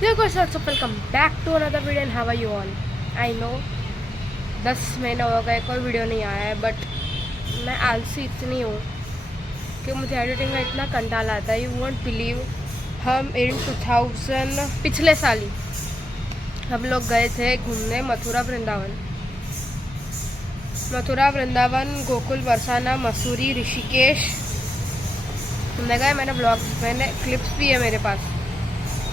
Welcome back to another video and how are you all. I know 10 महीने हो गए कोई वीडियो नहीं आया है, बट मैं आलसी इतनी हूँ कि मुझे एडिटिंग का इतना कंटाल आता है। यू वोंट बिलीव, हम इन 2000 पिछले साल ही हम लोग गए थे घूमने मथुरा वृंदावन, गोकुल, बरसाना, मसूरी, ऋषिकेश घूमने गए। मैंने क्लिप्स भी है मेरे पास,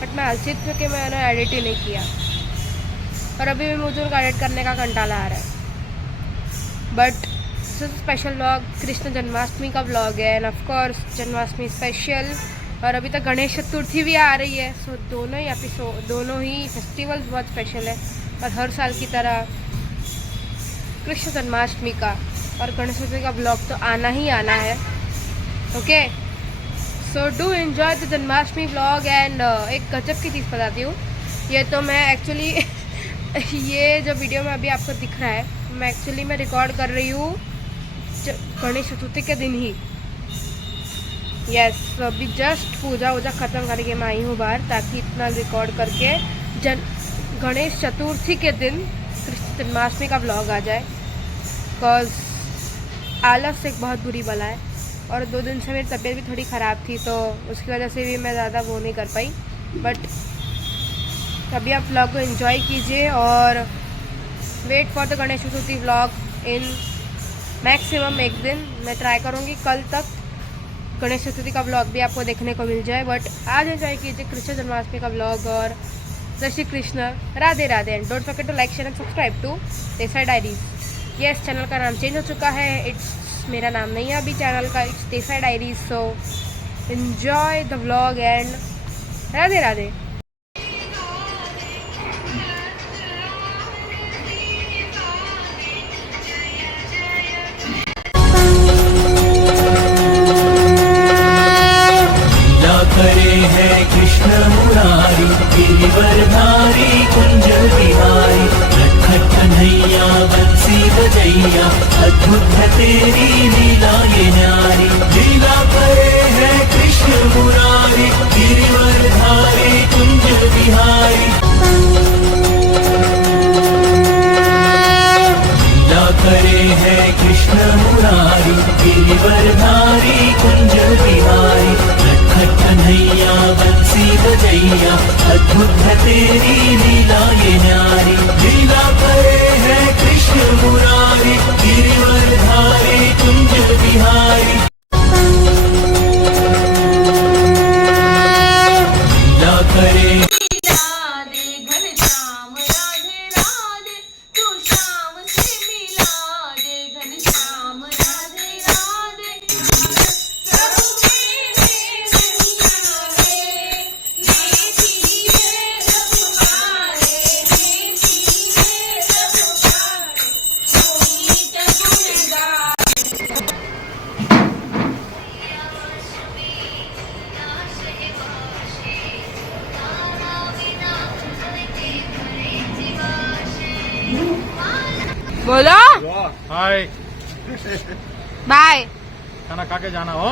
बट मैं आलसी हूँ कि मैंने एडिट ही नहीं किया और अभी भी मुझे उनका एडिट करने का कंटाला आ रहा है। बट स्पेशल व्लॉग कृष्ण जन्माष्टमी का व्लॉग है एंड ऑफ कोर्स जन्माष्टमी स्पेशल, और अभी तक गणेश चतुर्थी भी आ रही है। सो दोनों ही फेस्टिवल्स बहुत स्पेशल है, और हर साल की तरह कृष्ण जन्माष्टमी का और गणेश चतुर्थी का व्लॉग तो आना ही आना है। Okay, so do enjoy the Janmashtami vlog. And एक गजब की चीज़ बताती हूँ, ये तो मैं एक्चुअली ये जो वीडियो में अभी आपको दिख रहा है, मैं रिकॉर्ड कर रही हूँ गणेश चतुर्थी के दिन ही। यस, अभी जस्ट पूजा वूजा ख़त्म करके मैं आई हूँ बाहर, ताकि इतना रिकॉर्ड करके गणेश चतुर्थी के दिन कृष्ण जन्माष्टमी का व्लॉग आ जाए। बिकॉज आलस एक बहुत बुरी बला है, और 2 दिन से मेरी तबीयत भी थोड़ी ख़राब थी, तो उसकी वजह से भी मैं ज़्यादा वो नहीं कर पाई। बट अभी आप व्लॉग को एंजॉय कीजिए और wait for the Ganesh Chaturthi vlog in maximum एक दिन। मैं ट्राई करूँगी कल तक गणेश चतुर्थी का व्लॉग भी आपको देखने को मिल जाए, बट आज एंजॉय कीजिए कृष्ण जन्माष्टमी का व्लॉग। और जय Shri Krishna, Radhe Radhe, and don't forget to like share and subscribe to Desai diaries. Yes, channel का नाम चेंज हो चुका है, मेरा नाम नहीं है अभी चैनल का, इट्स Desai diaries. So enjoy the vlog and Radhe राधे। करे है कृष्ण मुरारी, गिरिवरधारी कुंज बिहारी, नटखट कन्हैया बंसी बजैया, अद्भुत है तेरी लीला ये न्यारी। लीला करे है कृष्ण मुरारी, गिरिवरधारी कुंज बिहारी। लीला करे है कृष्ण मुरारी, गिरिवरधारी कुंज बिहारी, कन्हैया बंसी बजैया, अद्भुत है तेरी लीला ये न्यारी। लीला करे है कृष्ण मुरारी, गिरिवरधारी कुंज बिहारी। लीला करे बोलो हाय, बाय। खाना खा के जाना हो।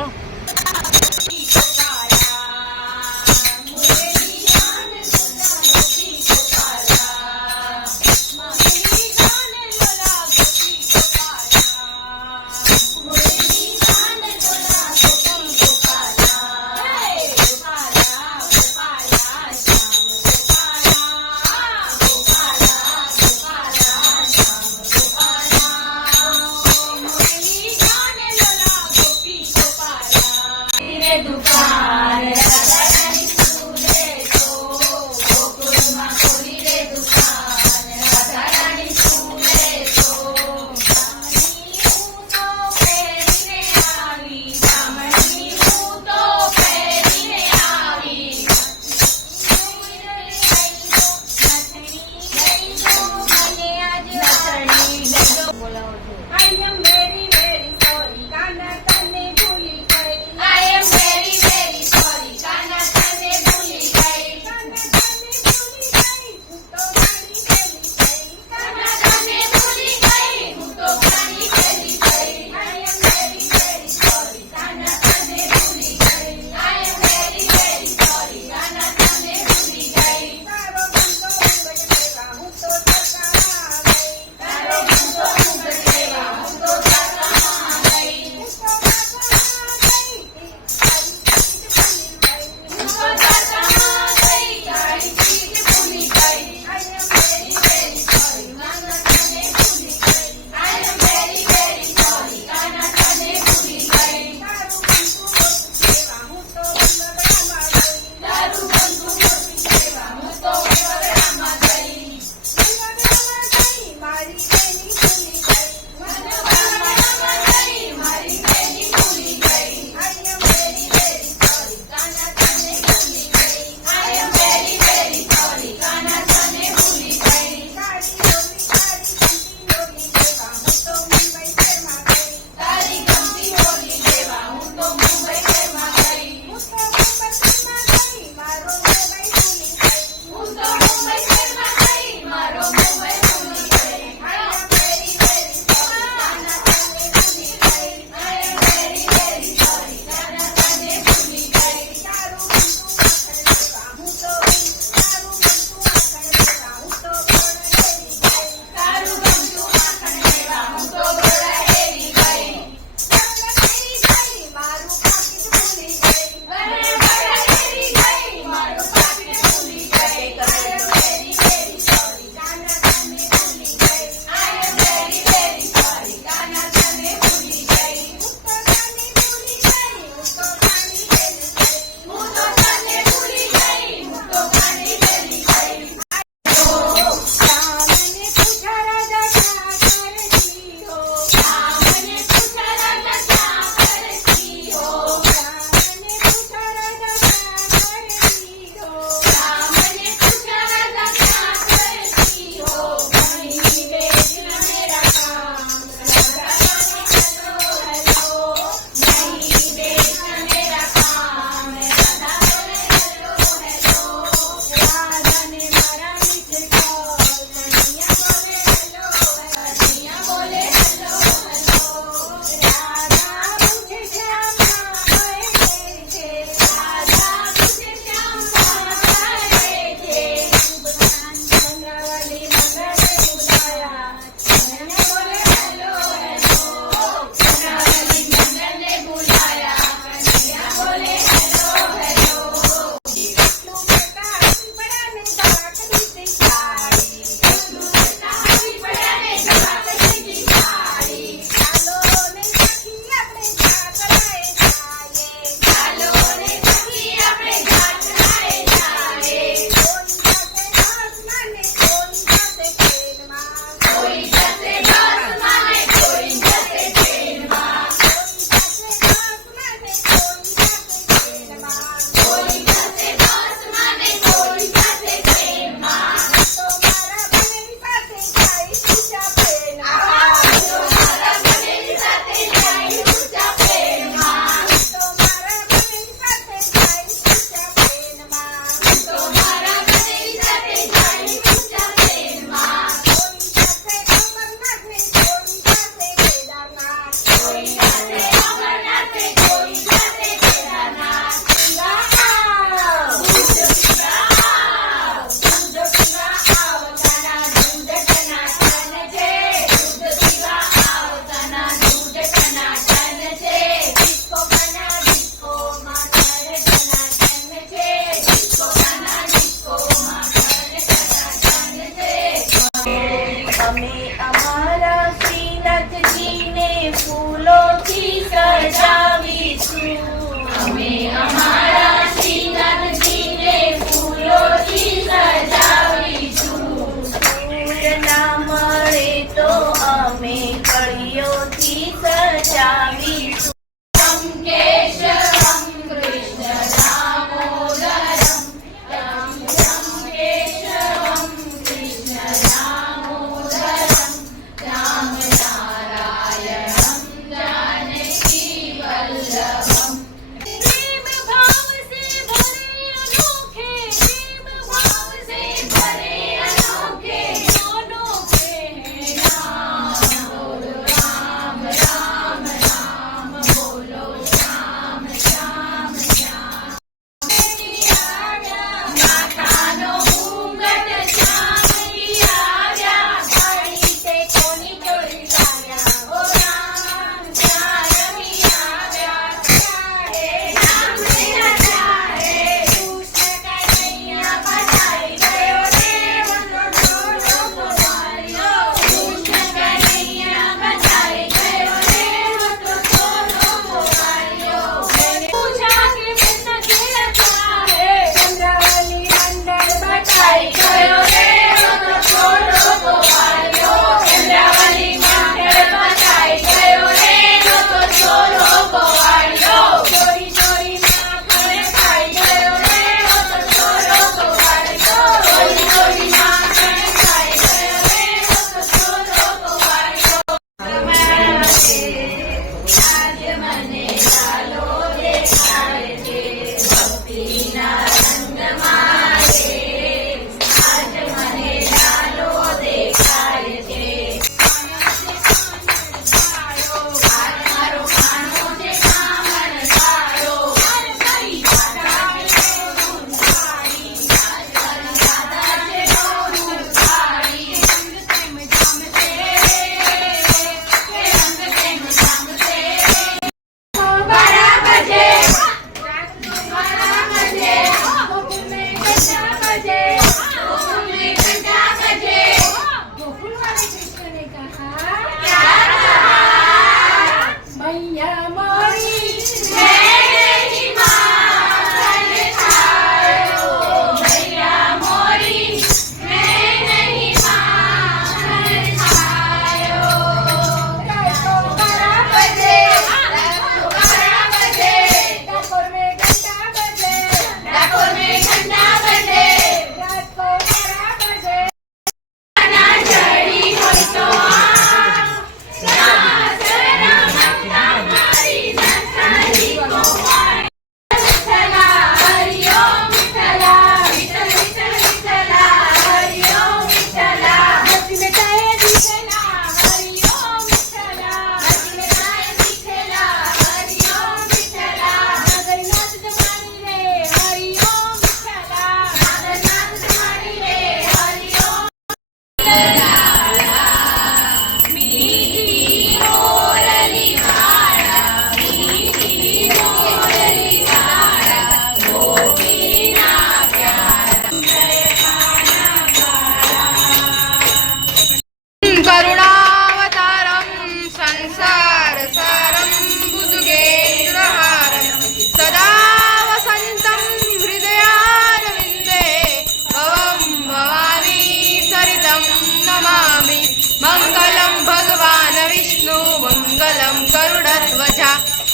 मङ्गलं गरुडध्वजा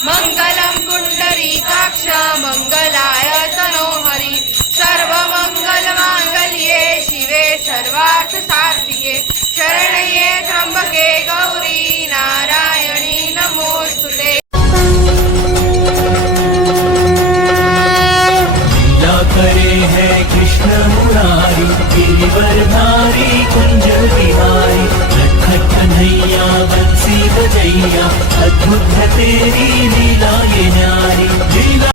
मङ्गलं पुण्डरीकाक्ष मङ्गलाय तनोहरि सर्वमङ्गलमाङ्गल्ये शिवे सर्वार्थसाधिके शरण्ये त्र्यम्बके गौरी नारायणी नमोऽस्तुते। लीला करे है कृष्ण मुरारी गिरिवरधारी कुंज बिहारी नटखट कन्हैया बंसी बजैया अद्भुत है तेरी लीला ये न्यारी लीला